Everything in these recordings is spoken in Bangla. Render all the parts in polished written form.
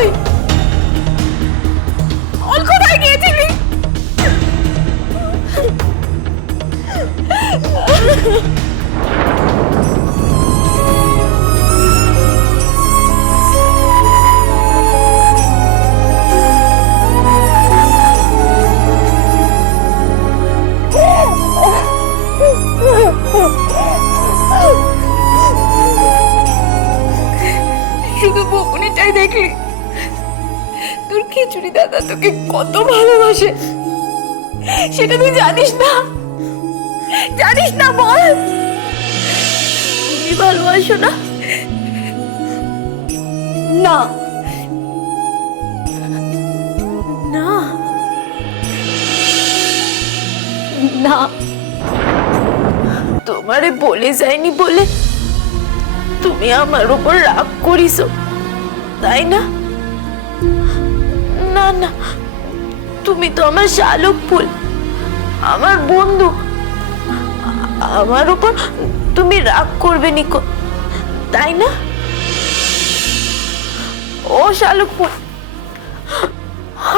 কই? অল কোথায় গিয়েছিলি? শুধু বকুনিটাই দেখলি? তোর খিচুড়ি দাদা তোকে কত ভালোবাসে সেটা তুই জানিস না? জানিস না? বল, তুমি ভালোবাসো না? না না না, তোমারে বলে যায়নি বলে তুমি আমার উপর রাগ করিস, তাই না? না না, তুমি তো আমার শালক ফুল, আমার বন্ধু, আমার উপর তুমি রাগ করবে নিকো, তাই না? ও শালক ফুল,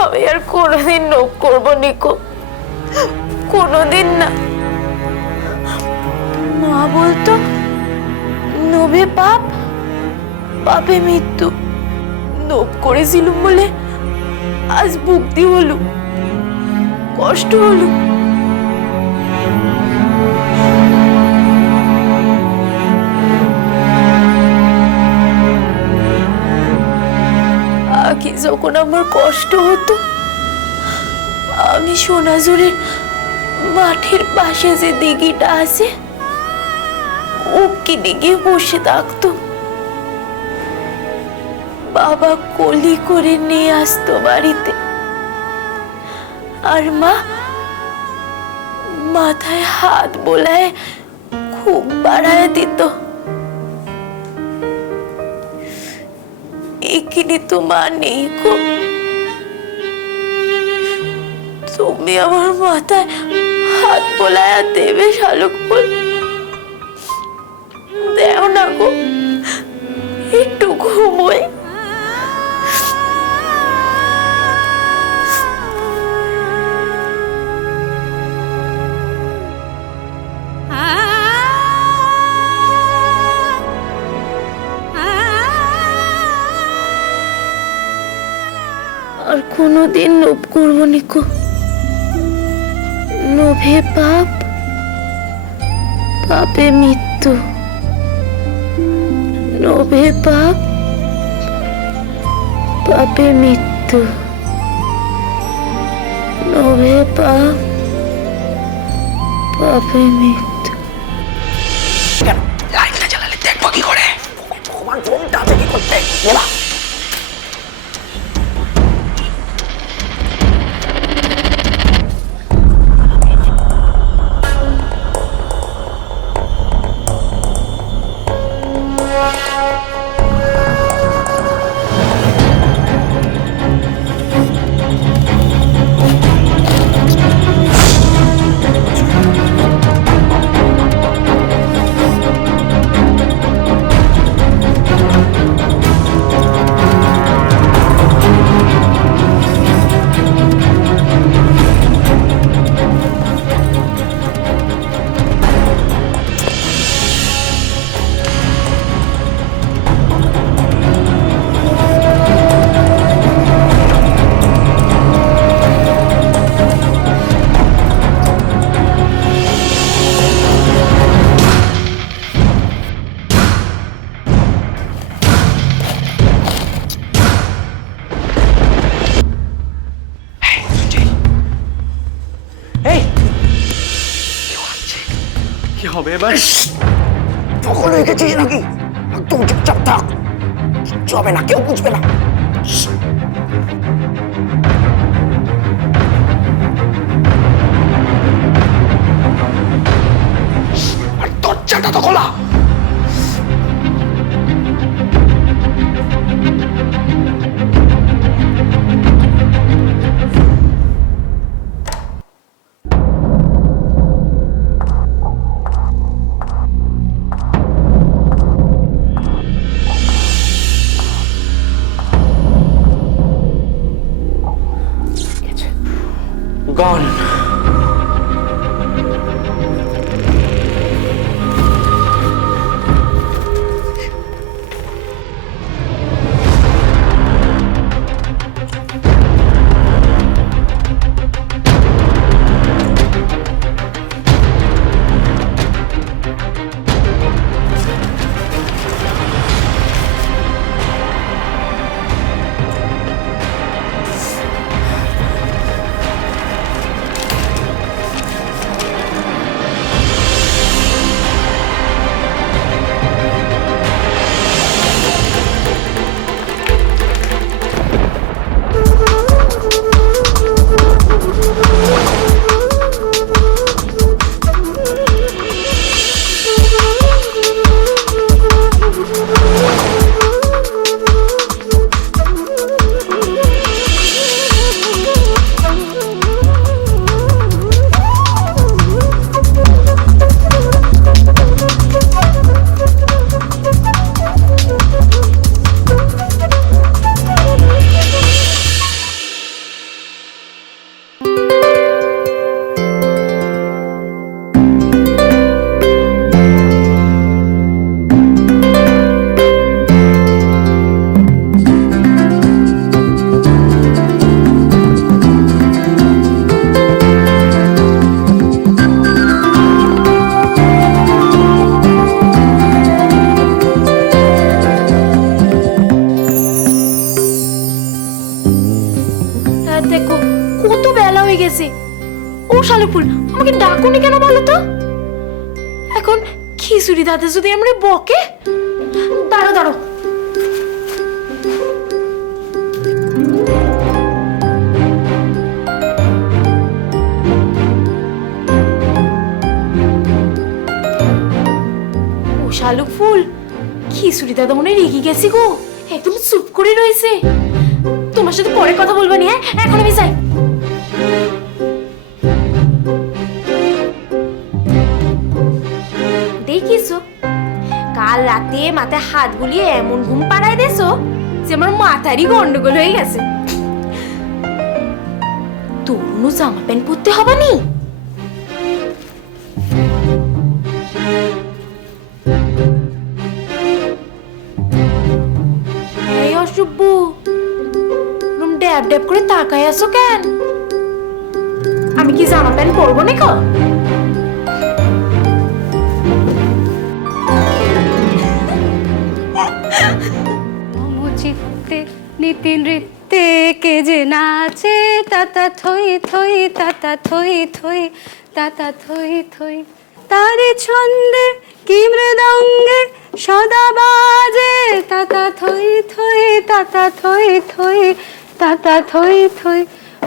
আমি আর কোনোদিন লোভ করবো নিকো, কোনোদিন না। মা বলতো লোভে পাপ, পাপে মৃত্যু। লোভ করেছিলুম বলে আজ ভুক্তি হলো, কষ্ট হলো। আগে যখন আমার কষ্ট হতো, আমি সোনাঝুরির মাঠের পাশে যে দিঘিটা আছে, ওকে দিঘি বসে থাকতো। বাবা কলি করে নিয়ে আসতো বাড়িতে, আর মা মাথায় হাত বোলায় খুব বাড়ায় দিত। এখানে তো মা নেই গো, তুমি আমার মাথায় হাত বোলায় দেবে শালক ফুল? দেও না গো, একটু ঘুমোই। আর কোনোদিন লোভ করবো নিকো, লোভে পাপ, পাপে মৃত্যু। লোভে পাপ, পাপে মৃত্যু। লোভে পাপ, পাপে মৃত্যু। লাইটটা জ্বালালে দেখবো কি করে? ভগবান, ফোনটা কি করতে বলা? কি হবে এবার? পাগল হয়ে গেছিস নাকি? একদম চুপচাপ থাক, কিচ্ছু হবে না, কেউ বুঝবে না। আর দরজাটা তো খোলা। গন। আর দেখো কত বেলা হয়ে গেছে। ও শালুক ফুল, আমাকে ডাকুনি কেন বলো তো? এখন খিচুড়ি দাদা যদি আমরা বকে। দাঁড়ো দাঁড়ো, ও শালুক ফুল, খিচুড়ি দাদা মনে হয় রেগে গেছে গো, একদম চুপ করে রয়েছে। তোমার সাথে পরে কথা বলবো নি, হ্যাঁ? এখন আমি যাই। দেখিছো কাল রাতে মাথায় হাত বুলিয়ে এমন ঘুম পাড়ায় দেছো যে আমার মাথারই গন্ডগোল হয়ে গেছে। তরুণও জামা প্যান্ট পরতে হবে নি? এই অসভ্য, ড্যাব ড্যাব করে তাকায় আছো কেন? আমি কি জামা প্যান্ট পরবো না? চিত্তে নীতি নৃত্যে কে যে নাচে, তাতা থই থই তাতা থই থই তাতা থই থই, তারে ছন্দে কি মৃদঙ্গে সদা বাজে, তাতা থই থই তাতা থই থই তাতা থই থই।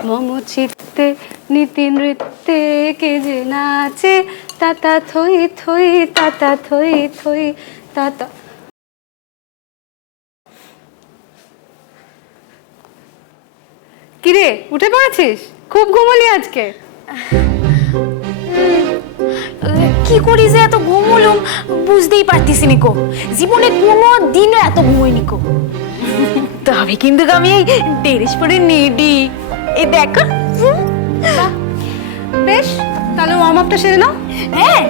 মম চিত্তে নীতি নৃত্যে কে যে নাচে, তাতা থই থই তাতা থই থই তাতা। কিরে, উঠে পড়েছিস? খুব ঘুমলি আজকে। কি করি যে এত ঘুম হলুম বুঝতেই পারতেছি নিকো। জীবনে কোনো দিনও এত ঘুমোই নিকো। তবে কিন্তু আমি এই ড্রেস পরে নেডি, এই দেখো। বেশ, তাহলে ওয়ার্ম আপটা সেরে নাও। হ্যাঁ,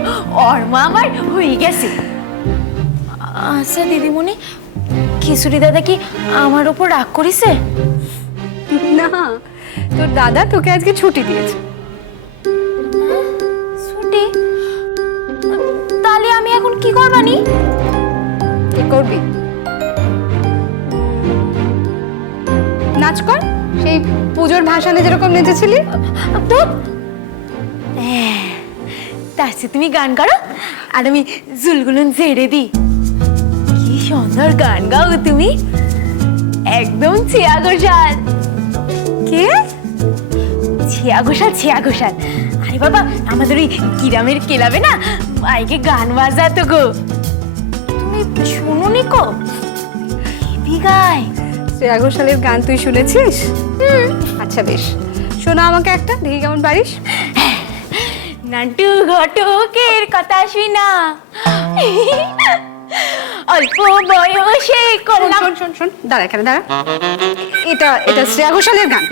ওর মা আমার হয়ে গেছে। আচ্ছা দিদিমণি, খিচুড়ি দাদা কি আমার ওপর রাগ করেছে? না, তোর দাদা তোকে আজকে ছুটি দিয়েছে। ছুটি? তাহলে আমি এখন কি করবানি? কি করবি? নাচ কর, সেই পুজোর ভাসানে যেরকম নেচেছিলি। তো তার চেয়ে তুমি গান করো আর আমি চুলগুলো ঝেড়ে দিই। কি সুন্দর গান গাও তুমি, একদম ছিয়া ঘোষাল। কে? ছিয়া ঘোষাল, ছিয়া ঘোষাল। আরে বাবা, আমাদের ওই গ্রামের ক্লাবে না মাইকে গান বাজাতো গো। তুমি শুনোনি কো? হেভি গায়। শ্রেয়া ঘোষালের গান তুই শুনেছিস? আচ্ছা বেশ, শোনা আমাকে একটা, দেখি কেমন পারিস। নান্টু ঘটকের কথা শুনা অল্প বয়সে করলাম। শোন শোন শোন, দাঁড়া এখানে দাঁড়া। এটা এটা শ্রেয়া ঘোষালের গান।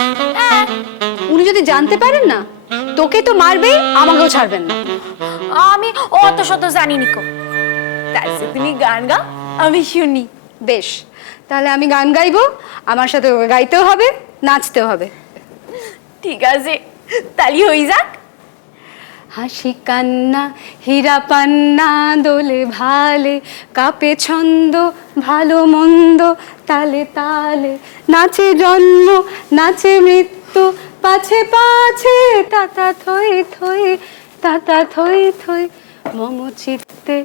উনি যদি জানতে পারেন না তোকে তো মারবেই, আমাকেও ছাড়বেন না। আমি অত শত জানি নিকো, তাই সে তুমি গান গাও, আমি শুনি। বেশ, তাহলে আমি গান গাইবো, আমার সাথে ওকে গাইতেও হবে, নাচতেও হবে। ঠিক আছে, তালি হয়ে যাক। হাসি কান্না হীরা পান্না দোলে ভালে, কাপে ছন্দ ভালো মন্দ তালে তালে, নাচে জন্ম নাচে মৃত্যু, পাছে পাছে তাতা থই থই, তাতা থই থই, মম চিত্তে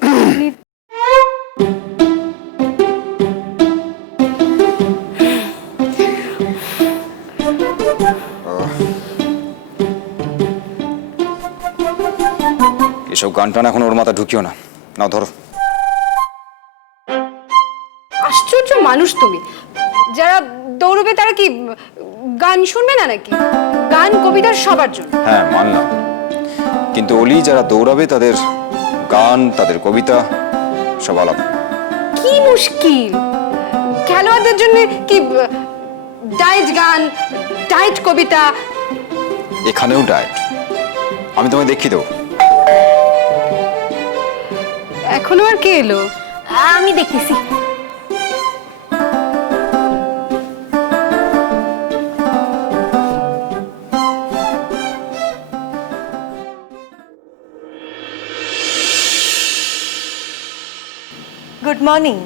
এসব গান টান এখন ওর মাথা ঢুকিও না। নাও ধরো। আশ্চর্য মানুষ তুমি। যারা দৌড়বে তারা কি গান শুনবে না নাকি? গান কবিতার সবার জন্য। হ্যাঁ মানলাম, কিন্তু ওলি যারা দৌড়াবে তাদের গান, তাদের কবিতা সব আলাদা। কি মুশকিল, খেলোয়াড়দের জন্য কি ডায়েট গান, ডায়েট কবিতা? এখানেও ডায়েট, আমি তোমায় দেখিয়ে দেবো। এখনো আর কে এলো? আমি দেখতেছি। Good morning.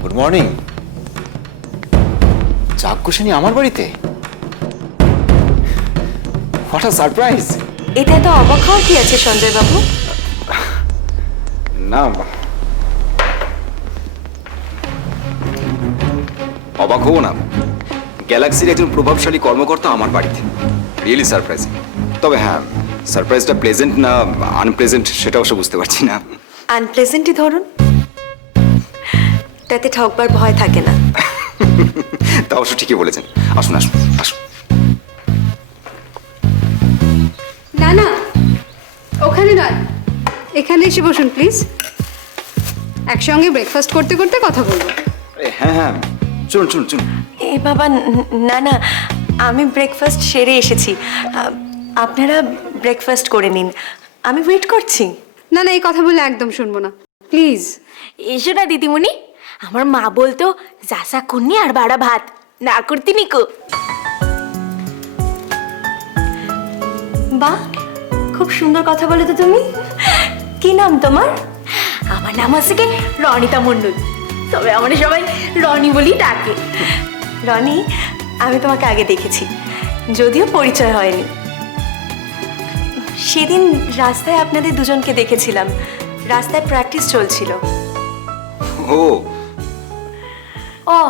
Good morning. চাক্ষুষিনী আমার বাড়িতে? What a surprise! এটা এত অবাক হওয়ার কি আছে সঞ্জয় বাবু? না, অবাক হবো না। গ্যালাক্সির একজন প্রভাবশালী কর্মকর্তা আমার বাড়িতে, রিয়েলি সারপ্রাইজিং। তবে হ্যাঁ, সারপ্রাইজটা প্লেজেন্ট না আনপ্লেজেন্ট সেটা অবশ্য বুঝতে পারছি না। আনপ্লেজেন্টই ধরুন, তাতে ঠকবার ভয় থাকে না। তা অবশ্য ঠিকই বলেছেন। আসুন আসুন আসুন। না না, ওখানে নয়, এখানে এসে বসুন প্লিজ। একসঙ্গে ব্রেকফাস্ট করতে করতে কথা বলবো। হ্যাঁ হ্যাঁ, চলুন চলুন চলুন। এ বাবা, না না, আমি ব্রেকফাস্ট সেরে এসেছি। আপনারা ব্রেকফাস্ট করে নিন, আমি ওয়েট করছি। না না, এই কথা বলে একদম শুনবো না, প্লিজ। এসো না দিদিমণি, আমার মা বলতো জাসা কুন্নি আর বাড়া ভাত না করতে নিকো। বাহ, খুব সুন্দর কথা বলে তো তুমি। কি নাম তোমার? আমার নাম আছে কি রনিতা মণ্ডল, তবে আমার সবাই রনি বলি ডাকে। রনি, আমি তোমাকে আগে দেখেছি, যদিও পরিচয় হয়নি। সেদিন রাস্তায় আপনাদের দুজনকে দেখেছিলাম, রাস্তায় প্র্যাকটিস চলছিল। ও ও,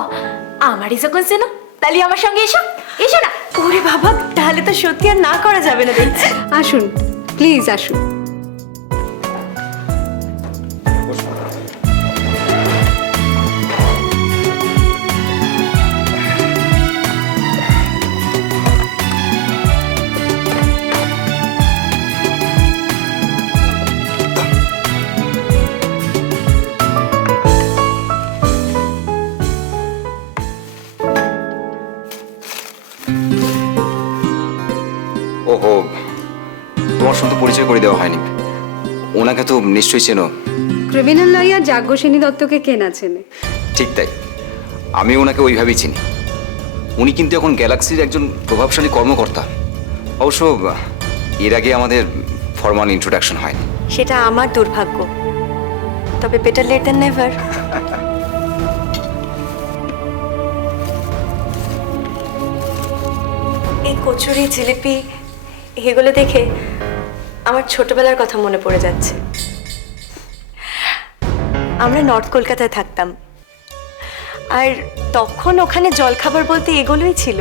আমারই যখন চেনো, তাহলে আমার সঙ্গে এসো। এসো না। ওরে বাবা, তাহলে তো সত্যি আর না করা যাবে না দেখছি। আসুন প্লিজ, আসুন। ওহো, তোমার সঙ্গে পরিচয় করে দেওয়া হয়নি। ওনাকে তো নিশ্চয়ই চেনো। ক্রিমিনাল লয়ার যাজ্ঞসেনী দত্তকে কে না চেনে? ঠিক তাই, আমি ওনাকে ওইভাবেই চিনি। উনি কিন্তু এখন গ্যালাক্সির একজন প্রভাবশালী কর্মকর্তা। অবশ্য এর আগে আমাদের ফর্মাল ইন্ট্রোডাকশন হয়নি। সেটা আমার দুর্ভাগ্য, তবে বেটার লেট দ্যান নেভার। এই কচুরি, জিলিপি এগুলো দেখে আমার ছোটবেলার কথা মনে পড়ে যাচ্ছে। আমরা নর্থ কলকাতায় থাকতাম, আর তখন ওখানে জলখাবার বলতে এগুলোই ছিল।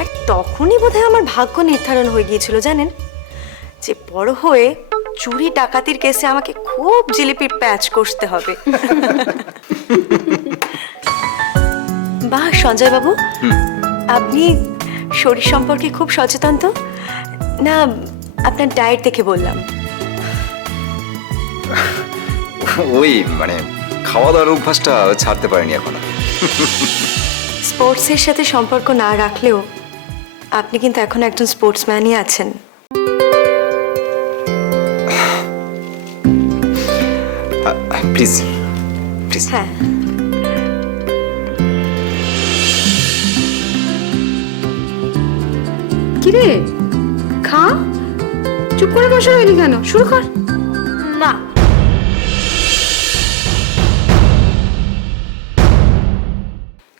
আর তখনই বোধহয় আমার ভাগ্য নির্ধারণ হয়ে গিয়েছিল জানেন, যে বড় হয়ে চুরি ডাকাতির কেসে আমাকে খুব জিলিপির প্যাচ কষতে হবে। বাহ সঞ্জয় বাবু, আপনি শরীর সম্পর্কে খুব সচেতন তো? না, আপনার ডায়েট দেখে বললাম। ওই মানে খাওয়া দাওয়ার অভ্যাসটা ছাড়তে পারিনি এখনো। স্পোর্টসের সাথে সম্পর্ক না রাখলেও আপনি কিন্তু এখন একজন স্পোর্টসম্যানই আছেন। Please please. হ্যাঁ, কিরে খা, চুপ করে বসে রইলি কেন? শুরু কর। না,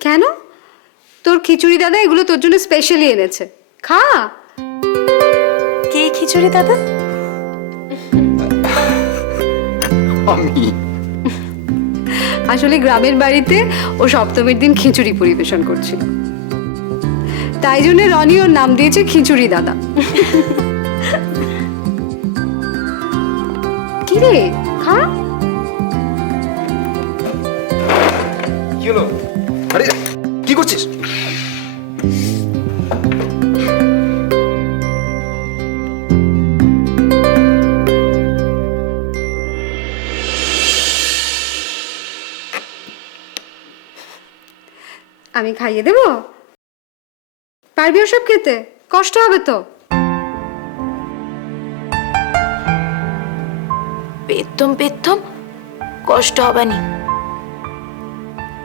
কেন? তোর খিচুড়ি দাদা এগুলো তোর জন্য স্পেশালি এনেছে, খা। কে খিচুড়ি দাদা? আমি আসলে গ্রামের বাড়িতে ও সপ্তমীর দিন খিচুড়ি পরিবেশন করছিল, তাই জন্য রনি ওর নাম দিয়েছে খিচুড়ি দাদা। কিরে খা। কি হলো? আরে কি করছিস? আমি খাইয়ে দেব? পারবি ওসব খেতে? কষ্ট হবে তো। পেতম কষ্ট হবানি,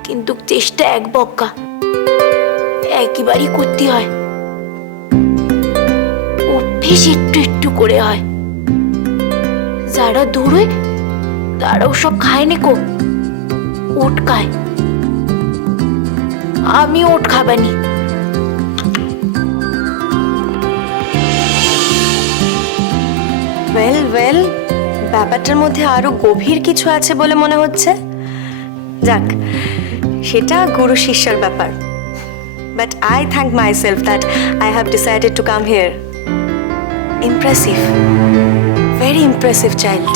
কিন্তু চেষ্টা এক বক্কা, একবারই করতে হয়। অভ্যেস একটু একটু করে হয়। যারা দৌড়য় তারাও সব খায় নেকো, ওট খায়। আমি ওট খাবানি। ওয়েল ওয়েল, ব্যাপারটার মধ্যে আরো গভীর কিছু আছে বলে মনে হচ্ছে। যাক, সেটা গুরু শিষ্যর ব্যাপার। But I thank myself that I have decided to come here. Impressive, very impressive child.